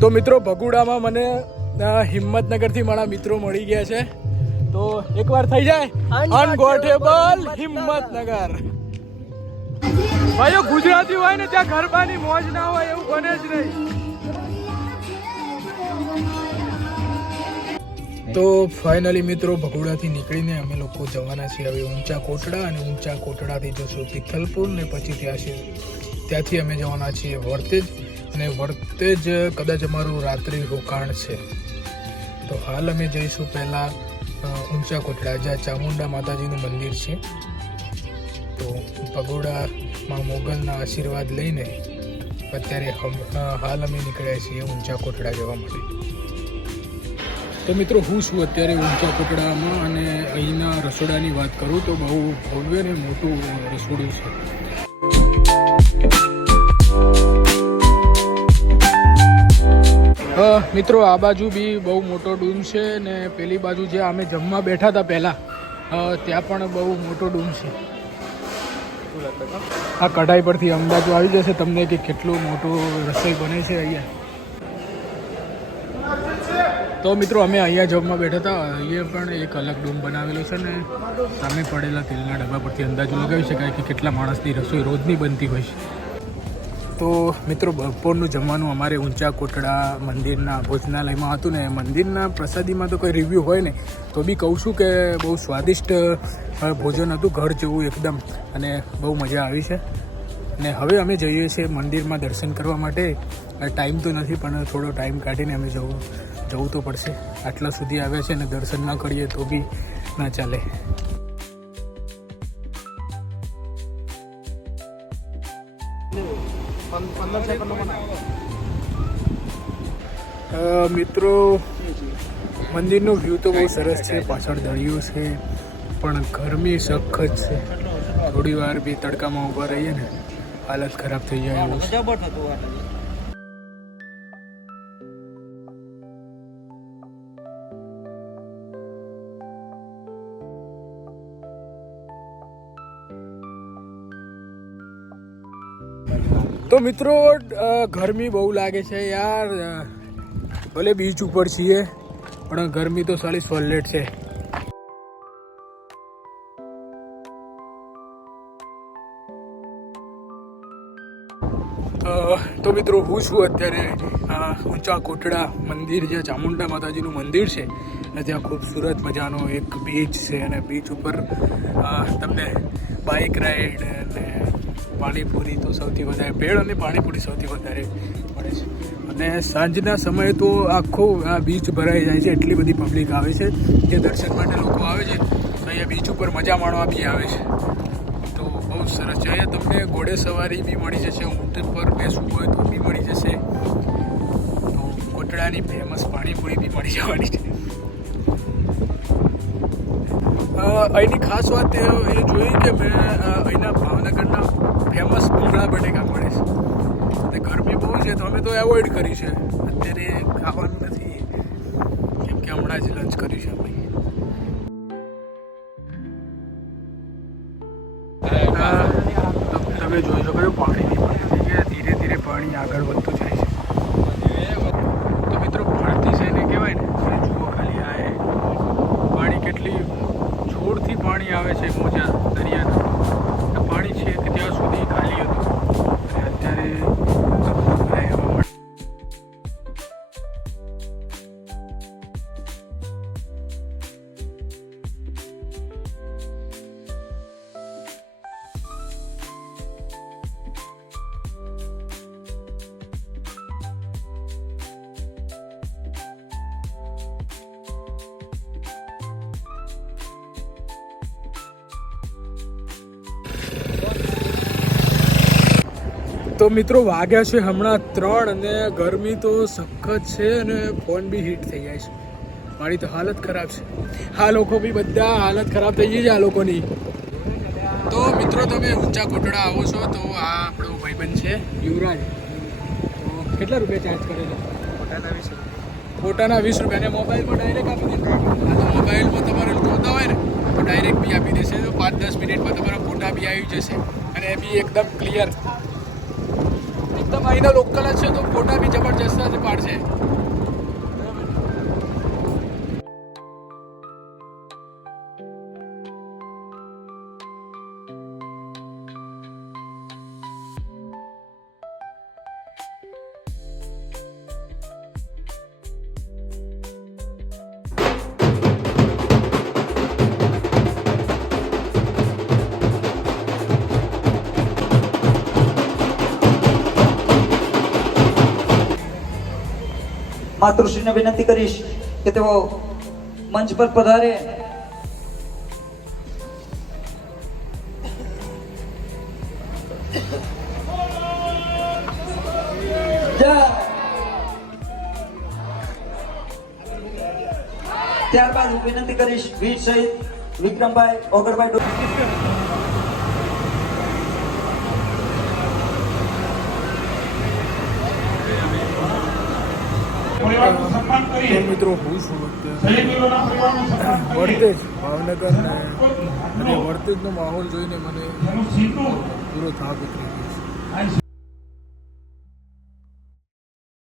તો મિત્રો ભગુડામાં મને હિંમતનગરથી મારા મિત્રો મળી ગયા છે. તો એકવાર થઈ જાય અનગોઠેબલ હિંમતનગર. ભાઈઓ ગુજરાતી હોય ને ત્યાં ગરબાની મોજ ના હોય એવું બને જ નહીં. તો ફાઇનલી મિત્રો ભગોડાથી નીકળીને અમે લોકો જવાના છીએ હવે ઊંચા કોટડા, અને ઊંચા કોટડાથી જશું તિથલપુર ને પછી ત્યાંથી અમે જવાના છીએ વર્તેજ, અને વર્તેજ કદાચ અમારું રાત્રિ રોકાણ છે. તો હાલ અમે જઈશું પહેલાં ઊંચા કોટડા જ્યાં ચામુંડા માતાજીનું મંદિર છે. તો ભગોડામાં મોગલના આશીર્વાદ લઈને અત્યારે હાલ અમે નીકળ્યા છીએ ઊંચા કોટડા જવા માટે. તો મિત્રો હું છું અત્યારે ઊંચા કોટડામાં, અને અહીંના રસોડાની વાત કરું તો બહુ ભવ્ય ને મોટું રસોડું છે. મિત્રો આ બાજુ બી બહુ મોટો ડૂમ છે, ને પેલી બાજુ જે અમે જમવા બેઠા હતા પહેલાં ત્યાં પણ બહુ મોટો ડૂમ છે. આ કઢાઈ પરથી અંદાજો આવી જશે તમને કે કેટલું મોટું રસોઈ બને છે અહીંયા. તો મિત્રો અમે અહીંયા જમવા બેઠા હતા, અહીંયા પણ એક અલગ ડૂમ બનાવેલો છે, ને સામે પડેલા તેલના ડબ્બા પરથી અંદાજો લગાવી શકાય કે કેટલા માણસની રસોઈ રોજની બનતી હોય છે. તો મિત્રો બપોરનું જમવાનું અમારે ઊંચા કોટડા મંદિરના ભોજનાલયમાં હતું, ને મંદિરના પ્રસાદીમાં તો કોઈ રિવ્યૂ હોય ને તો બી કહું છું કે બહુ સ્વાદિષ્ટ ભોજન હતું, ઘર જેવું એકદમ, અને બહુ મજા આવી છે. ને હવે અમે જઈએ છીએ મંદિરમાં દર્શન કરવા માટે. ટાઈમ તો નથી પણ થોડો ટાઈમ કાઢીને અમે જવું તો પડશે. આટલા સુધી આવ્યા છે ને દર્શન ન કરીએ તો બી ના ચાલે. મિત્રો મંદિરનો વ્યૂ તો બહુ સરસ છે, પાછળ દરિયો છે, પણ ગરમી સખત છે. થોડી વાર બી તડકામાં ઊભા રહીએ ને હાલત ખરાબ થઈ જાય એવું છે. તો મિત્રો ગરમી બહુ લાગે છે યાર. ભલે બીચ ઉપર છીએ પણ ગરમી તો સાલી સોલેટ છે. તો મિત્રો હું છું અત્યારે ઊંચા કોટડા મંદિર, જ્યાં ચામુંડા માતાજીનું મંદિર છે, અને ત્યાં ખૂબસૂરત મજાનો એક બીચ છે, અને બીચ ઉપર તમને બાઇક રાઈડ અને પાણીપુરી તો સૌથી વધારે, ભેળ અને પાણીપુરી સૌથી વધારે મળે છે. અને સાંજના સમયે તો આખો આ બીચ ભરાઈ જાય છે, એટલી બધી પબ્લિક આવે છે. જે દર્શન માટે લોકો આવે છે તો અહીંયા બીચ ઉપર મજા માણવા બી આવે છે. તો બહુ સરસ છે. અહીંયા તમને ઘોડે સવારી બી મળી જશે, ઊંટ પર બેસવું હોય તો બી મળી જશે. તો કોટડાની ફેમસ પાણીપુરી બી મળી જવાની છે. અહીંની ખાસ વાત એ જોઈ કે મેં અહીંના ભાવનગરના ફેમસ ભૂંગળા બટેકા મળે છે. અને ગરમી બહુ છે તો અમે તો એવોઇડ કરી છે, અત્યારે ખાવાનું નથી, કેમ કે હમણાં જ લંચ કર્યું છે અમે. તમે જોઈ શકો છો પાણીની જગ્યાએ ધીરે ધીરે પાણી આગળ વધતું જાય છે. તો મિત્રો ભરતી છે એને કહેવાય ને, જુઓ ખાલી આ પાણી કેટલી જોરથી પાણી આવે છે. મોજા દરિયાના પાણી છે કે ત્યાં સુધી ખાલી હતું, અને અત્યારે તો મિત્રો વાગ્યા છે હમણાં 3, અને ગરમી તો સખત છે, અને ફોન બી હીટ થઈ જાય છે. મારી તો હાલત ખરાબ છે. આ લોકો બી બધા હાલત ખરાબ થઈ ગઈ છે આ લોકોની. તો મિત્રો તમે ઊંચા કોટડા આવો છો તો આ આપણો ભાઈબંધ છે યુવરાજ. તો કેટલા રૂપિયા ચાર્જ કરેલા? ફોટાના 20 રૂપિયા. અને મોબાઈલમાં ડાયરેક્ટ આપી દે. આ તો મોબાઈલમાં તમારે જોતા હોય ને તો ડાયરેક્ટ બી આપી દેશે. તો 5-10 મિનિટમાં તમારા ફોટા બી આવી જશે, અને એ બી એકદમ ક્લિયર. એકદમ અહીંના લોકલ જ છે તો ફોટા બી જબરજસ્ત પાડશે. માતૃશ્રીને વિનંતી કરીશ કે તેઓ મંચ પર પધારે. ત્યારબાદ હું વિનંતી કરીશ વીર શહીદ વિક્રમભાઈ ઓગળભાઈ તો મિત્રો હું છું અત્યારે વર્તેજ ભાવનગર અને વર્તેજનો માહોલ જોઈને મને પૂરો થાક ઉતરી ગયો છે.